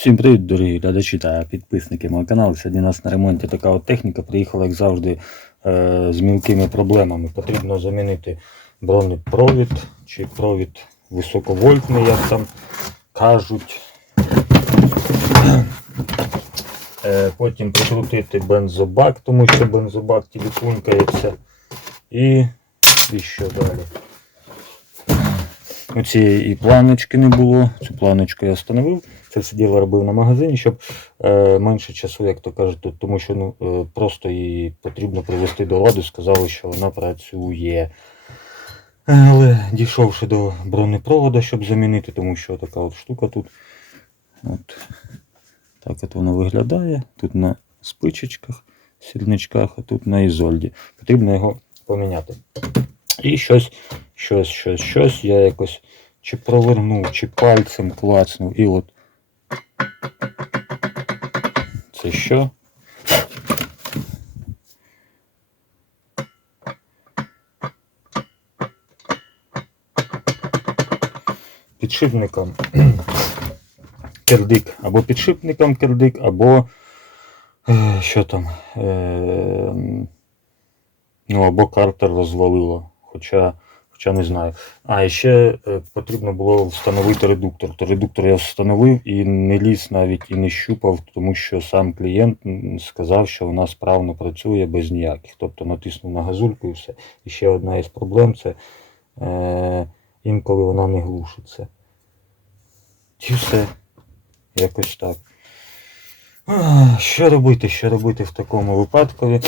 Всім привіт, дорогі глядачі та підписники мого каналу. Сьогодні у нас на ремонті така от техніка. Приїхала, як завжди, е, з мілкими проблемами. Потрібно замінити бронепровід чи провід високовольтний, як там кажуть. Е, Потім прикрутити бензобак, тому що бензобак тіліпунькається. І, і що далі? У цієї і планочки не було. Цю планочку я встановив. Це все діло робив на магазині, щоб е, менше часу, як то кажуть, тому що ну, е, просто її потрібно привести до ладу, сказали, що вона працює. Але дійшовши до бронепроводу, щоб замінити, тому що така от штука тут. От. Так от воно виглядає. Тут на спичечках, сірничках, а тут на ізольді. Потрібно його поміняти. І щось, щось, щось, щось я якось чи провернув, чи пальцем клацнув. І от це що? Підшипником кердик. Або підшипником кердик, або е, що там? Е, ну, або картер розвалило. Хоча, хоча не знаю. А ще е, потрібно було встановити редуктор. То редуктор я встановив і не ліз навіть і не щупав, тому що сам клієнт сказав, що вона справно працює без ніяких. Тобто натиснув на газульку і все. І ще одна із проблем це е, інколи вона не глушиться. І все. Якось так. Що робити? Що робити в такому випадку?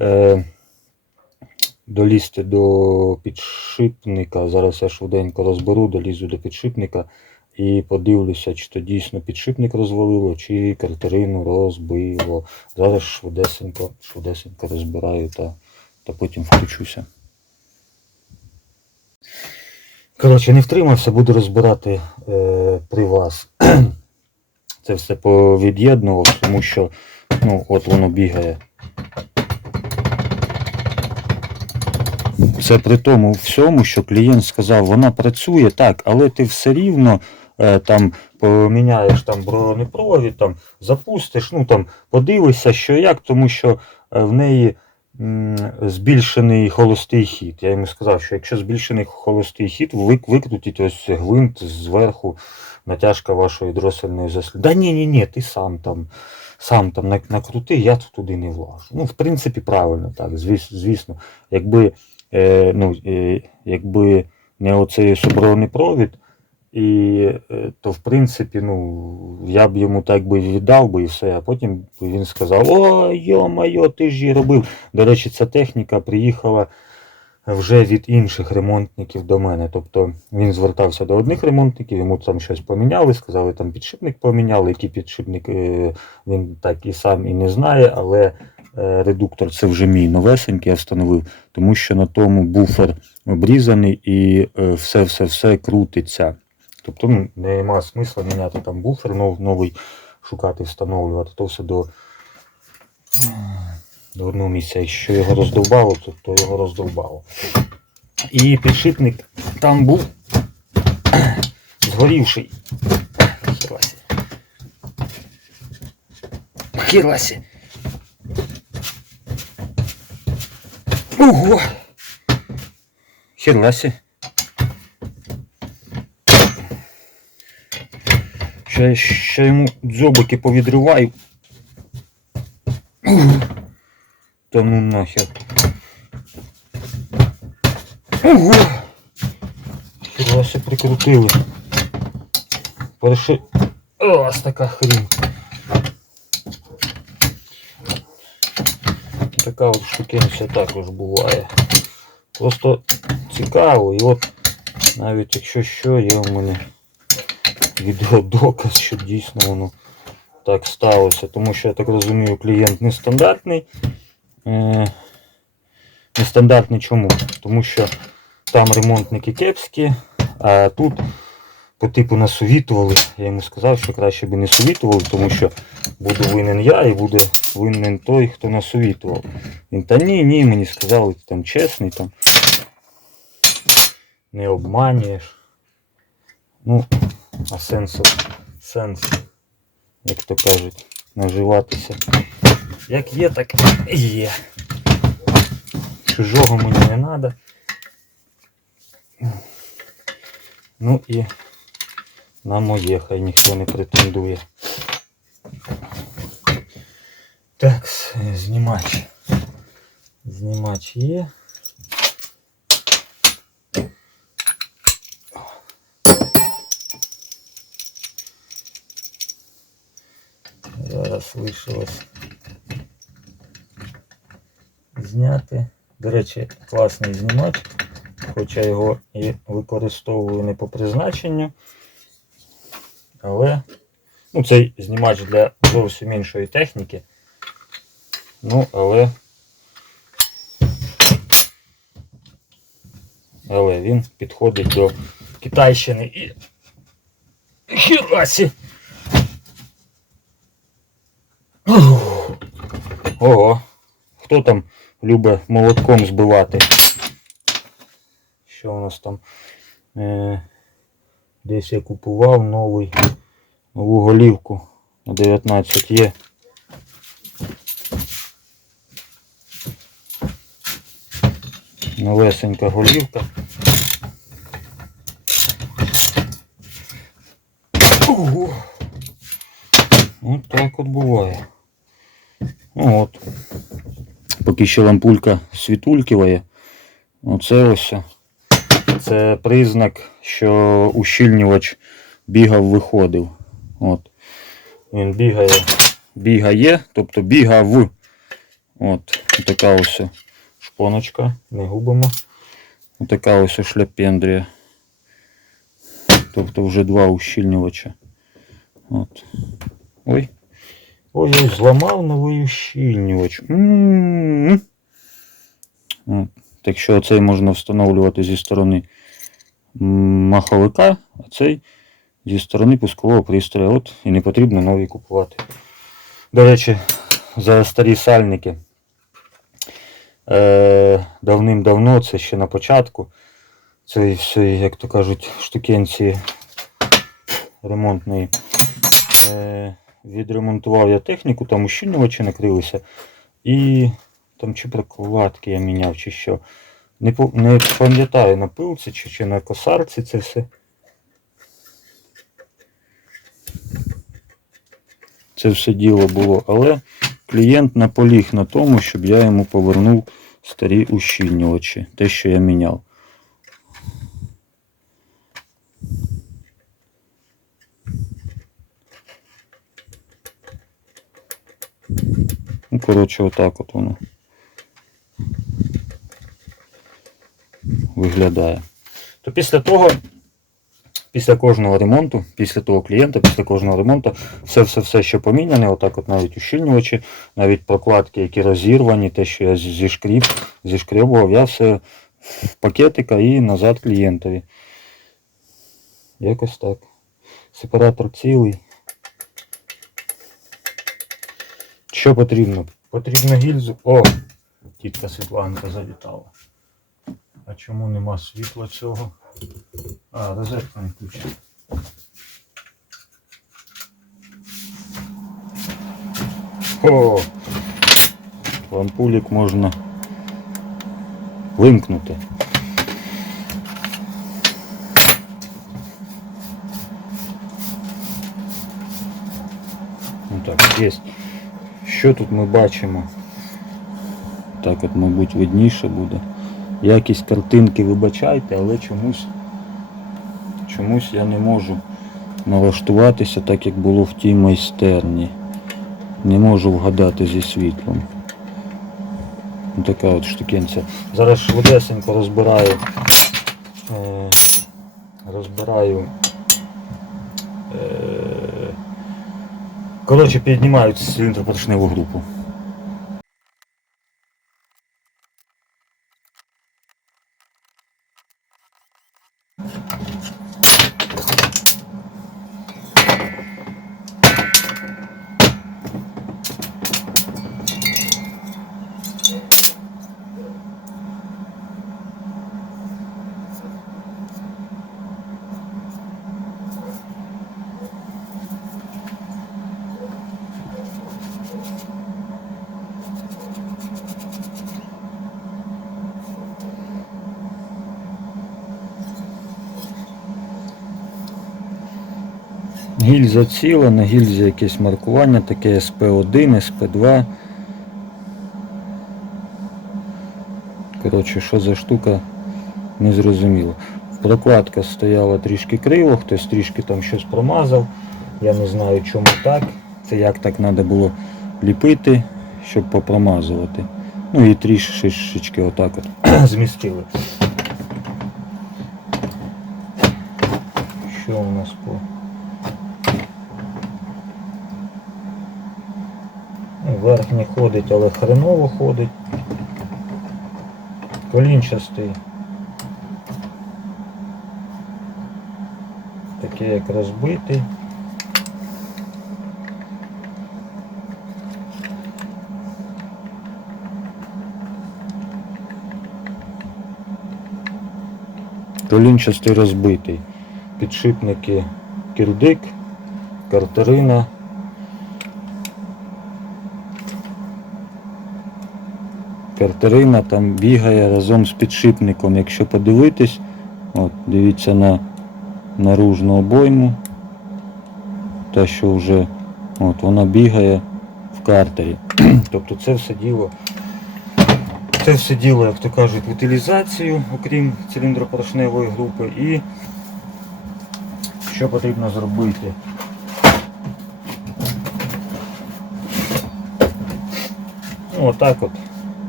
Е, долізти до підшипника. Зараз я швиденько розберу, долізу до підшипника і подивлюся, чи то дійсно підшипник розвалило, чи картерину розбило. Зараз швидесенько, швидесенько розбираю та, та потім включуся. Коротше, не втримався, буду розбирати е, при вас. Це все повід'єднував, тому що ну, от воно бігає. Це при тому всьому, що клієнт сказав, вона працює так, але ти все рівно е, там поміняєш там бронепровід, там запустиш, ну там подивишся, що як, тому що е, в неї збільшений холостий хід. Я йому сказав, що якщо збільшений холостий хід, вик, викрутіть ось гвинт зверху, натяжка вашої дросельної засліди. Да ні, ні, ні, ти сам там. Сам там нак- накрути, я туди не влажу. Ну, в принципі, правильно так, звісно. Якби е, ну, е, якби не оцей соборонний провід, і, е, то в принципі, ну, я б йому так би віддав би і все, а потім він сказав: О, йо-майо, ти ж її робив. До речі, ця техніка приїхала вже від інших ремонтників до мене. Тобто він звертався до одних ремонтників, йому там щось поміняли, сказали, там підшипник поміняли, який підшипник е, він так і сам і не знає, але редуктор це вже мій новесенький, я встановив, тому що на тому буфер обрізаний і е, все-все-все крутиться. Тобто ну, нема смисла міняти там буфер, нов, новий шукати, встановлювати, то все до, до одного місця. Якщо його роздовбало, то, то його роздовбало. І підшипник там був згорівший. Хірласі. Хірласі. Ого! Хірласі. Ще, ще йому дзьобики повідриваю. Та ну нахер. Ого! Хірласі прикрутили. Перши... Ось така хрінь. Така от штукенця також буває. Просто цікаво, і от навіть якщо що, є у мене відеодоказ, що дійсно воно так сталося. Тому що я так розумію, клієнт нестандартний. Е, нестандартний чому? Тому що там ремонтники кепські, а тут по типу насовітували. Я йому сказав, що краще би не совітували, тому що буду винен я і буде винен той, хто насовітував. Він та ні, ні, мені сказали, ти там чесний, там не обманюєш. Ну, а сенсу, сенс як то кажуть, наживатися. Як є, так і є. Чужого мені не треба. Ну і на моє, хай ніхто не претендує. Так, знімач. Знімач є. Зараз лишилось зняти. До речі, класний знімач, хоча його і використовую не по призначенню. Але ну, цей знімач для зовсім іншої техніки. Ну, але. Але він підходить до Китайщини і. Хірасі! Ого. Хто там любить молотком збивати? Що у нас там? Е, десь я купував новий нову голівку на 19 є. Новесенька голівка. Ого. От так от буває. Ну от. Поки що лампулька світулькиває. Оце ось. Це признак, що ущільнювач бігав, виходив. От. Він бігає, бігає, тобто бігав. От. Така ось шпоночка, не губимо. Така ось шляпендрія. Тобто вже два ущільнювача. От. Ой. Ой, ой, зламав новий ущільнювач. От. Так що цей можна встановлювати зі сторони маховика, а цей зі сторони пускового пристрою. От і не потрібно нові купувати. До речі, за старі сальники. Е, давним-давно, це ще на початку. Цієї всієї, як то кажуть, штукенції ремонтної. Е, відремонтував я техніку, там ущільнювачі накрилися. І там чи прокладки я міняв, чи що. Не, не пам'ятаю на пилці чи, чи на косарці це все. Це все діло було, але клієнт наполіг на тому, щоб я йому повернув старі ущільнювачі, те, що я міняв. Ну, коротше, отак от воно виглядає. То після того, після кожного ремонту, після того клієнта, після кожного ремонту, все-все-все, що поміняне, отак от навіть ущільнювачі, навіть прокладки, які розірвані, те, що я зі- зішкріб, зішкребував, я все в пакетика і назад клієнтові. Якось так. Сепаратор цілий. Що потрібно? Потрібно гільзу. О! Тітка Світланка завітала. А чому нема світла цього? А, розетка не включена. О! Лампулік можна вимкнути. Ну так, є. Що тут ми бачимо? Так от, мабуть, видніше буде. Якість картинки вибачайте, але чомусь чомусь я не можу налаштуватися так, як було в тій майстерні. Не можу вгадати зі світлом. Ну, Така от штукенця. Зараз швидесенько розбираю. Е, розбираю. Е, коротше, піднімаю циліндропоршневу групу. Гільза ціла, на гільзі якесь маркування, таке SP1, SP2. Коротше, що за штука, не зрозуміло. Прокладка стояла трішки криво, хтось трішки там щось промазав. Я не знаю чому так. Це як так треба було ліпити, щоб попромазувати. Ну і трішечки отак от змістили. Що у нас по. Верхній ходить, але хреново ходить. Колінчастий. Такий як розбитий. Колінчастий розбитий. Підшипники кірдик, картерина. Картерина там бігає разом з підшипником. Якщо подивитись, от, дивіться на наружну обойму. Та що вже от, вона бігає в картері. тобто це все діло. Це все діло, як то кажуть, в утилізацію, окрім циліндропоршневої групи. І що потрібно зробити? Отак от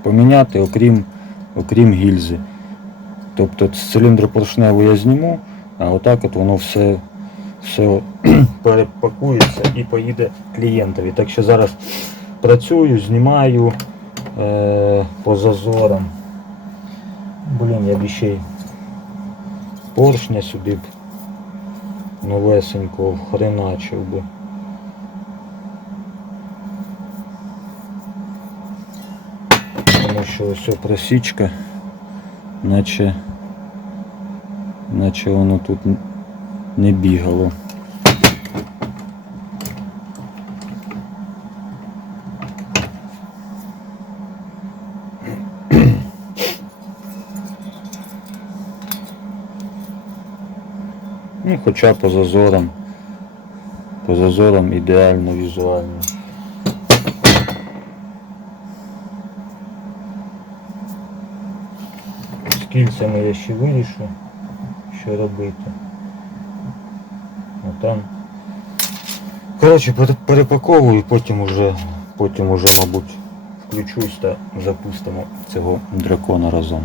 поміняти, окрім, окрім гільзи. Тобто з циліндропоршневу я зніму, а отак от воно все, все перепакується і поїде клієнтові. Так що зараз працюю, знімаю е, по зазорам. Блін, я б ще й поршня сюди б новесенького хреначив би. Що ось просічка, наче, наче воно тут не бігало. Ну, хоча по зазорам, по зазорам ідеально візуально. З кільцями я ще вирішу, що робити. А там. Коротше, пере- перепаковую, потім уже, потім уже, мабуть, включусь та запустимо цього дракона разом.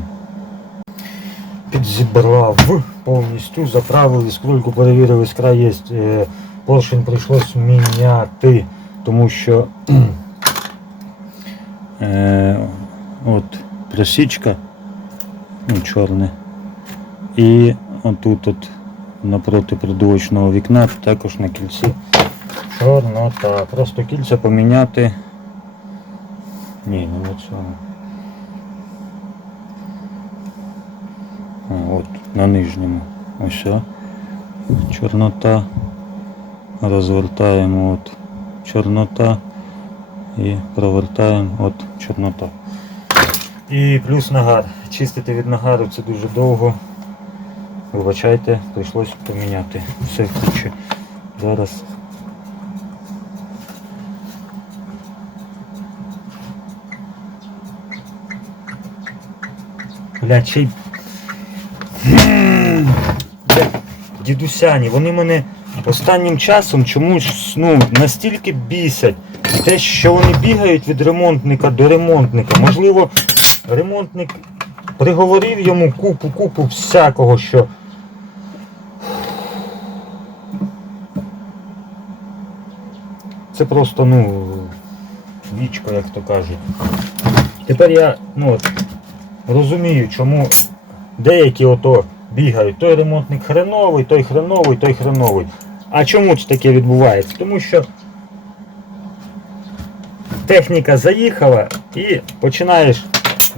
Підзібрав повністю, заправили, скрульку перевірили, іскра є. Е, Поршень прийшлось міняти, тому що е, от просічка ну, чорне. І отут от напроти придувочного вікна також на кільці чорнота. Просто кільця поміняти. Ні, не на цьому. От, на нижньому. Ось. Чорнота. Розвертаємо от чорнота і провертаємо от чорнота. І плюс нагар. Чистити від нагару це дуже довго. Вибачайте, прийшлось поміняти. Все включу. Зараз. Бля, Дідусяні, вони мене останнім часом чомусь ну, настільки бісять. Те, що вони бігають від ремонтника до ремонтника. Можливо, ремонтник приговорив йому купу-купу всякого, що. Це просто, ну, вічко, як то кажуть. Тепер я ну, от, розумію, чому деякі ото бігають. Той ремонтник хреновий, той хреновий, той хреновий. А чому це таке відбувається? Тому що техніка заїхала і починаєш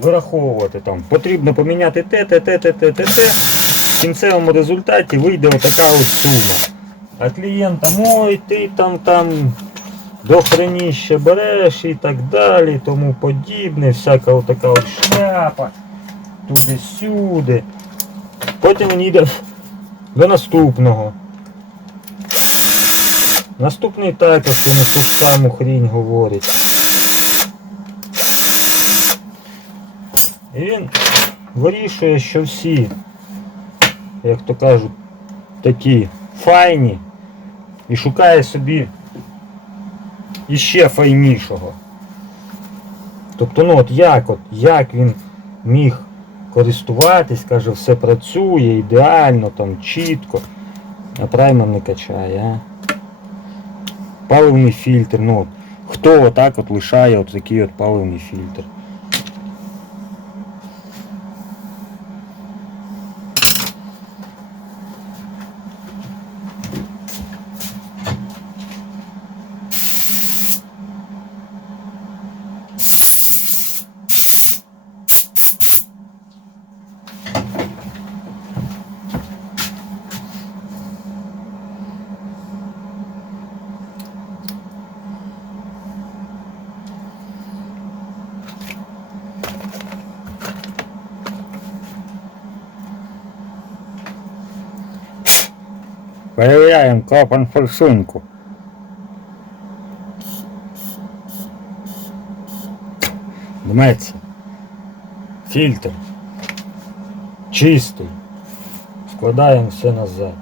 вираховувати там. Потрібно поміняти те, те, те, те, те, те, те. В кінцевому результаті вийде отака ось сума. А клієнтам, ой, ти там там до хреніще береш і так далі, тому подібне, всяка отака от шляпа, туди-сюди. Потім він йде до наступного. Наступний також йому ту ж саму хрінь говорить. І він вирішує, що всі, як то кажуть, такі файні і шукає собі іще файнішого. Тобто, ну от як от, як він міг користуватись, каже, все працює ідеально, там чітко, а праймер не качає, а? Паливний фільтр, ну хто отак от лишає от такий от паливний фільтр? Перевіряємо клапан форсунку. Дметься. Фільтр. Чистий. Складаємо все назад.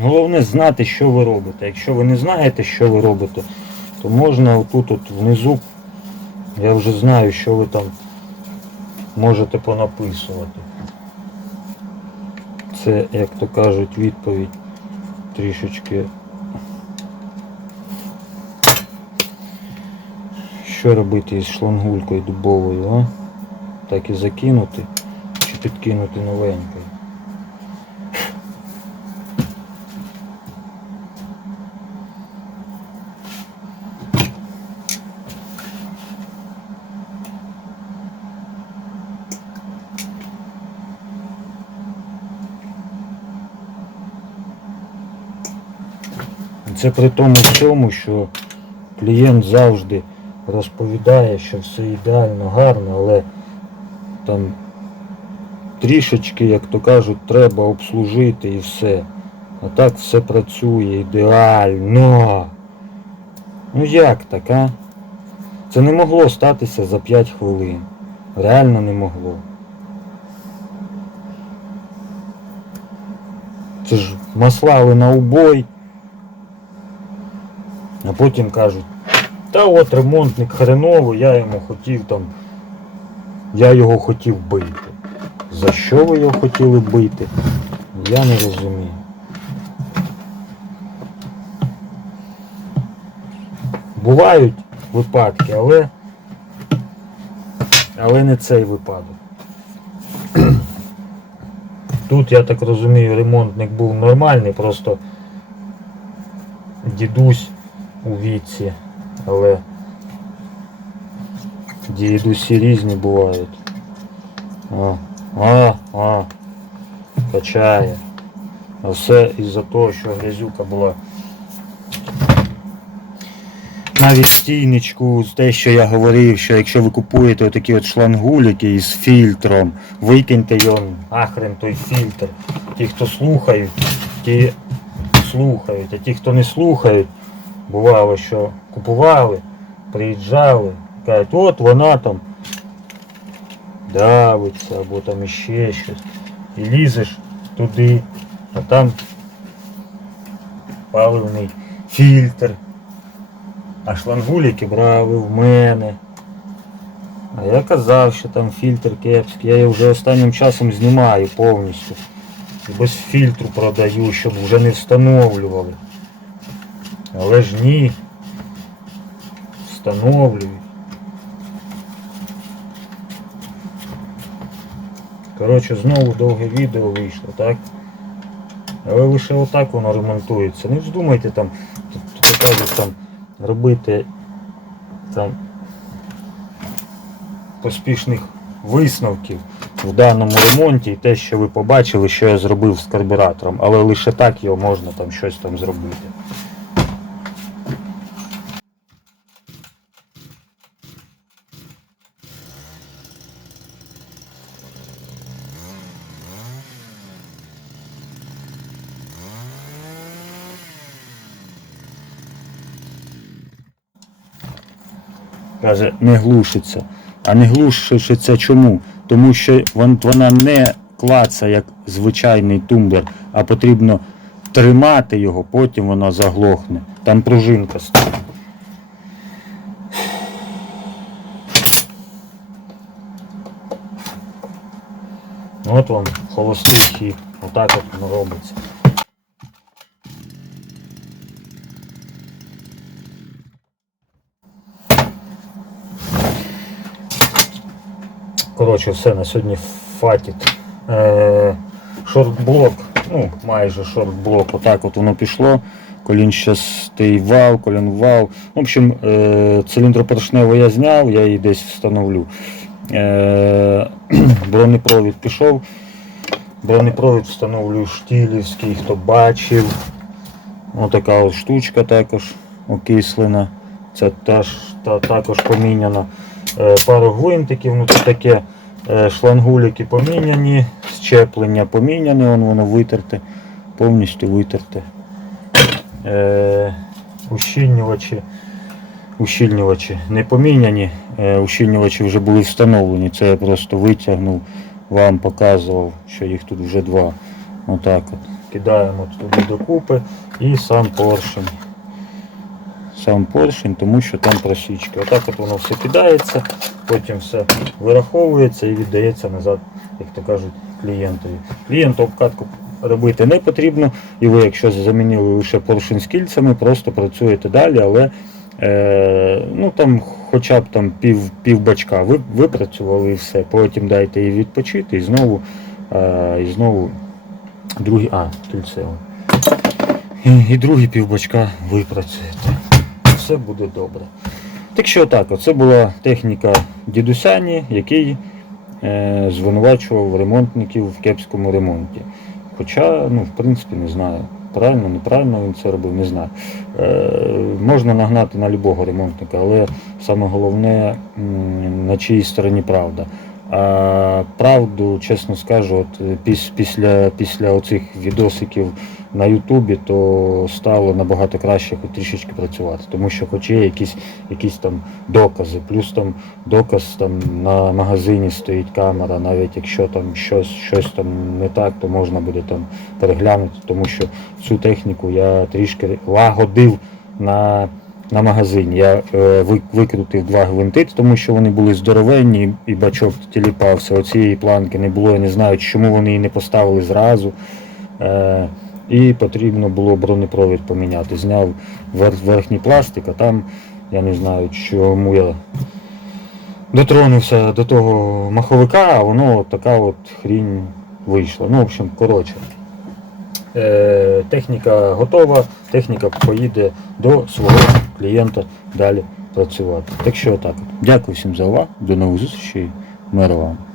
Головне знати, що ви робите. Якщо ви не знаєте, що ви робите, то можна отут от внизу, я вже знаю, що ви там можете понаписувати. Це, як то кажуть, відповідь трішечки. Що робити із шлангулькою дубовою, а? Так і закинути чи підкинути новенькою. Це при тому всьому, що клієнт завжди розповідає, що все ідеально гарно, але там трішечки, як то кажуть, треба обслужити і все. А так все працює ідеально. Ну як так, а? Це не могло статися за 5 хвилин. Реально не могло. Це ж маслали на убой. А потім кажуть, та от ремонтник хреновий, я йому хотів там, я його хотів бити. За що ви його хотіли бити? Я не розумію. Бувають випадки, але, але не цей випадок. Тут, я так розумію, ремонтник був нормальний, просто дідусь у віці, але дідусі різні бувають. А, а, а, качає. А все із-за того, що грязюка була. Навіть стійничку, те, що я говорив, що якщо ви купуєте отакі от шлангуліки із фільтром, викиньте його, ахрен той фільтр. Ті, хто слухають, ті слухають, а ті, хто не слухають, бувало, що купували, приїжджали, кажуть, от вона там давиться або там іще щось. І лізеш туди, а там паливний фільтр. А шлангуліки брали в мене. А я казав, що там фільтр кепський. Я його вже останнім часом знімаю повністю. І без фільтру продаю, щоб вже не встановлювали. Але ж. Встановлюють. Коротше, знову довге відео вийшло, так? Але лише отак воно ремонтується. Не вздумайте там, тут кажуть, там робити там поспішних висновків в даному ремонті і те, що ви побачили, що я зробив з карбюратором, але лише так його можна там щось там зробити. Каже, не глушиться. А не глушиться чому? Тому що вона не клацає, як звичайний тумблер, а потрібно тримати його, потім вона заглохне. Там пружинка стоїть. От вам холостий хід. Отак от воно робиться. Коротше, все, на сьогодні фатіт. Е, шортблок, ну, майже шортблок, отак от воно пішло. Колінчастий вал, колін вал. В общем, е, циліндропоршневу я зняв, я її десь встановлю. Е, бронепровід пішов. Бронепровід встановлю штілівський, хто бачив. Отака от штучка також окислена. Це теж та, також поміняна. Е, пару гвинтиків, ну це таке шлангуліки поміняні, щеплення поміняне, воно витерте, повністю витерте. Е, ущільнювачі, ущільнювачі не поміняні, е, ущільнювачі вже були встановлені. Це я просто витягнув, вам показував, що їх тут вже два. Отак от. Кидаємо туди докупи і сам поршень сам поршень, тому що там просічки. Отак от воно все кидається, потім все вираховується і віддається назад, як то кажуть, клієнтові. Клієнту обкатку робити не потрібно, і ви, якщо замінили лише поршень з кільцями, просто працюєте далі, але е, ну, там, хоча б там пів, пів бачка ви, випрацювали і все, потім дайте їй відпочити і знову, е, і знову другий, а, кільце. І, і другий півбачка випрацюєте все буде добре. Так що так, це була техніка дідусяні, який е, звинувачував ремонтників в кепському ремонті. Хоча, ну, в принципі, не знаю. Правильно, неправильно він це робив, не знаю. Е, можна нагнати на любого ремонтника, але саме головне, на чиїй стороні правда. А правду, чесно скажу, от е, піс, після, після оцих відосиків на Ютубі, то стало набагато краще хоч трішечки працювати. Тому що хоч є якісь, якісь там докази, плюс там доказ там на магазині стоїть камера, навіть якщо там щось, щось там не так, то можна буде там переглянути, тому що цю техніку я трішки лагодив на. На магазині я е, ви- викрутив два гвинти, тому що вони були здоровенні і бачок тіліпався. Оцієї планки не було, я не знаю, чому вони її не поставили зразу. Е, і потрібно було бронепровід поміняти. Зняв вер- верхній пластик, а там я не знаю, чому я дотронувся до того маховика, а воно от така от хрінь вийшла. Ну, в общем, коротше. Е, техніка готова, техніка поїде до свого клієнта далі працювати. Так що так. Дякую всім за увагу. До нових зустрічей. Миру вам.